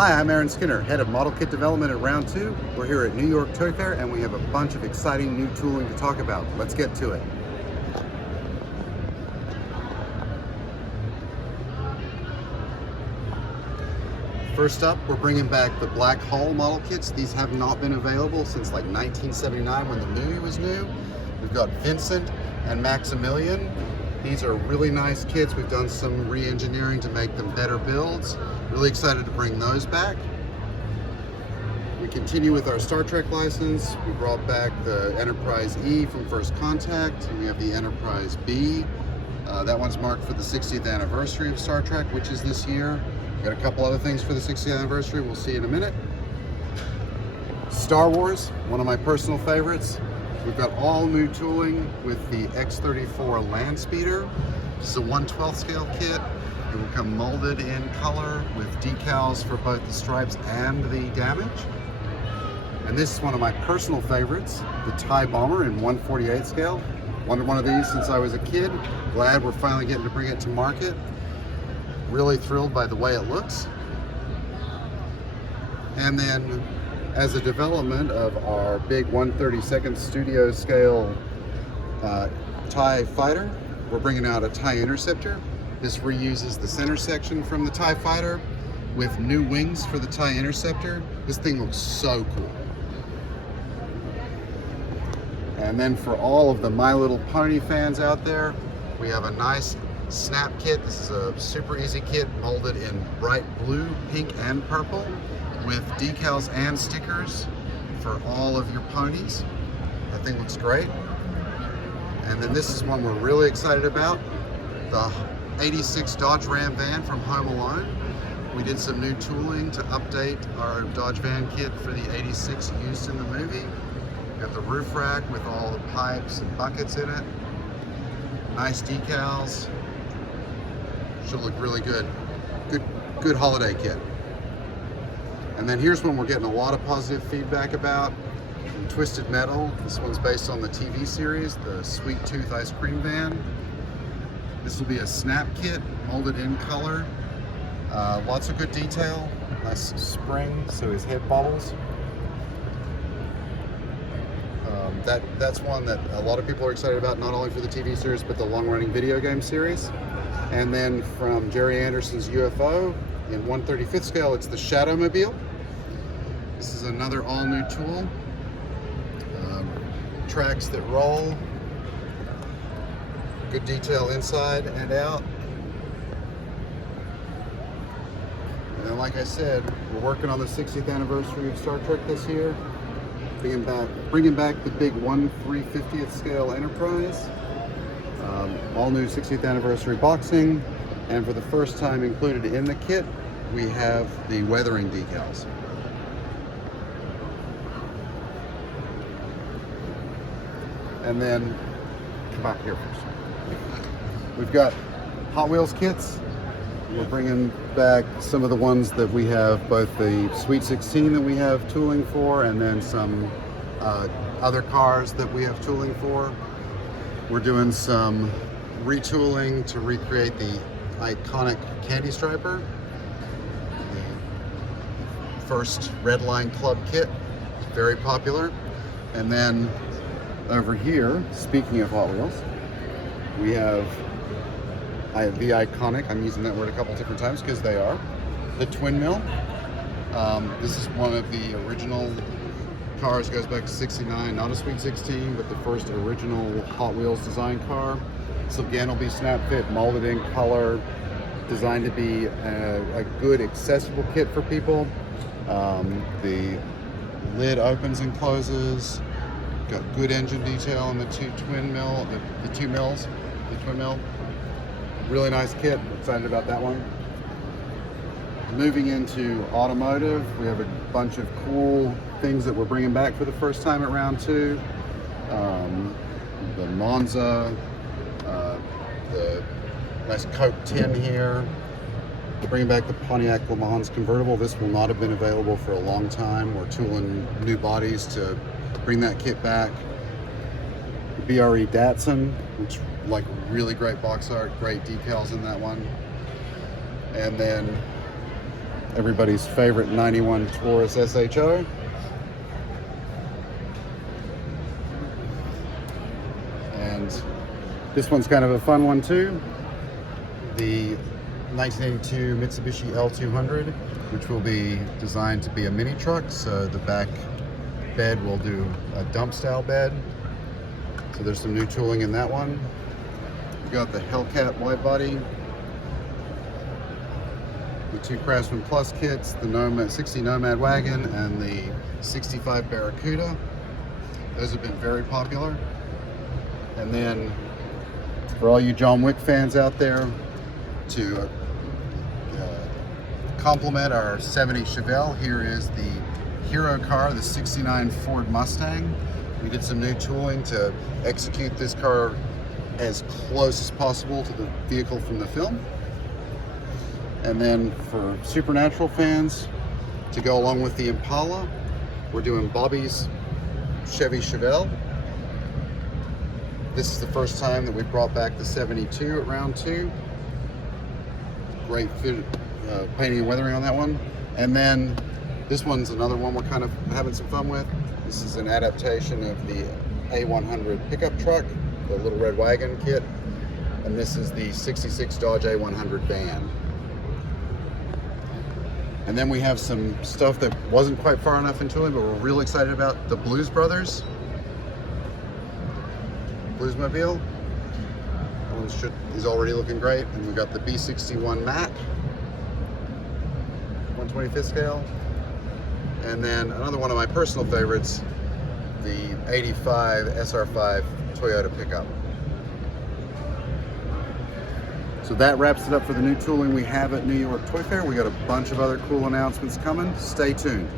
Hi, I'm Aaron Skinner, head of model kit development at Round 2. We're here at New York Toy Fair and we have a bunch of exciting new tooling to talk about. Let's get to it. First up, we're bringing back the Black Hole model kits. These have not been available since like 1979 when the movie was new. We've got Vincent and Maximilian. These are really nice kits. We've done some re-engineering to make them better builds. Really excited to bring those back. We continue with our Star Trek license. We brought back the Enterprise E from First Contact, and we have the Enterprise B. That one's marked for the 60th anniversary of Star Trek, which is this year. We've got a couple other things for the 60th anniversary. We'll see in a minute. Star Wars, one of my personal favorites. We've got all new tooling with the X-34 Land Speeder. This is a 1/12 scale kit. It will come molded in color with decals for both the stripes and the damage. And this is one of my personal favorites, the TIE Bomber in 1/48 scale. Wanted one of these since I was a kid. Glad we're finally getting to bring it to market. Really thrilled by the way it looks. And then as a development of our big 1/32 studio scale TIE Fighter, we're bringing out a TIE Interceptor. This reuses the center section from the TIE Fighter with new wings for the TIE Interceptor. This thing looks so cool. And then for all of the My Little Pony fans out there, we have a nice snap kit. This is a super easy kit molded in bright blue, pink, and purple with decals and stickers for all of your ponies. That thing looks great. And then this is one we're really excited about, the 86 Dodge Ram van from Home Alone. We did some new tooling to update our Dodge van kit for the 86 used in the movie. We got the roof rack with all the pipes and buckets in it. Nice decals. Should look really good. Good holiday kit. And then here's one we're getting a lot of positive feedback about. From Twisted Metal. This one's based on the TV series, the Sweet Tooth Ice Cream Van. This will be a snap kit, molded in color. Lots of good detail. Nice spring, so his head bobbles. That's one that a lot of people are excited about, not only for the TV series, but the long-running video game series. And then from Jerry Anderson's UFO, in 1/35 scale, it's the Shadowmobile. This is another all-new tool. Tracks that roll. Good detail inside and out. And then, like I said, we're working on the 60th anniversary of Star Trek this year. Bringing back the big 1/350th scale Enterprise. All new 60th anniversary boxing. And for the first time included in the kit, we have the weathering decals. And then, come back here first. We've got Hot Wheels kits. We're bringing back some of the ones that we have, both the Sweet 16 that we have tooling for, and then some other cars that we have tooling for. We're doing some retooling to recreate the iconic Candy Striper, the first Red Line Club kit, very popular. And then over here, speaking of Hot Wheels, we have the iconic, I'm using that word a couple different times because they are, the Twin Mill. This is one of the original cars, goes back to 69, not a Sweet 16, but the first original Hot Wheels design car. This again will be snap fit, molded in color, designed to be a good accessible kit for people. The lid opens and closes, got good engine detail in the twin mill. Really nice kit, excited about that one. moving into automotive, we have a bunch of cool things that we're bringing back for the first time at round 2. The Monza, the nice Coke tin here. Bringing back the Pontiac Le Mans convertible. This will not have been available for a long time. We're tooling new bodies to bring that kit back. The BRE Datsun, which like really great box art, great decals in that one. And then everybody's favorite 91 Taurus SHO. And this one's kind of a fun one too. The 1982 Mitsubishi L200, which will be designed to be a mini truck. So the back bed will do a dump style bed. So there's some new tooling in that one. We got the Hellcat wide body, the 2 Craftsman Plus kits, the Nomad 60 Nomad wagon, and the 65 Barracuda. Those have been very popular. And then for all you John Wick fans out there, to complement our 70 Chevelle, here is the hero car, the 69 Ford Mustang. We did some new tooling to execute this car as close as possible to the vehicle from the film. And then for Supernatural fans, to go along with the Impala, we're doing Bobby's Chevy Chevelle. This is the first time that we brought back the 72 at round 2. Great fit, painting and weathering on that one. And then this one's another one we're kind of having some fun with. This is an adaptation of the A100 pickup truck, the little red wagon kit. And this is the 66 Dodge A100 van. And then we have some stuff that wasn't quite far enough into it, but we're real excited about. The Blues Brothers Bluesmobile. That one is already looking great. And we've got the B61 Mac, 125th scale. And then another one of my personal favorites, the 85 SR5 Toyota pickup. So that wraps it up for the new tooling we have at New York Toy Fair. We got a bunch of other cool announcements coming. Stay tuned.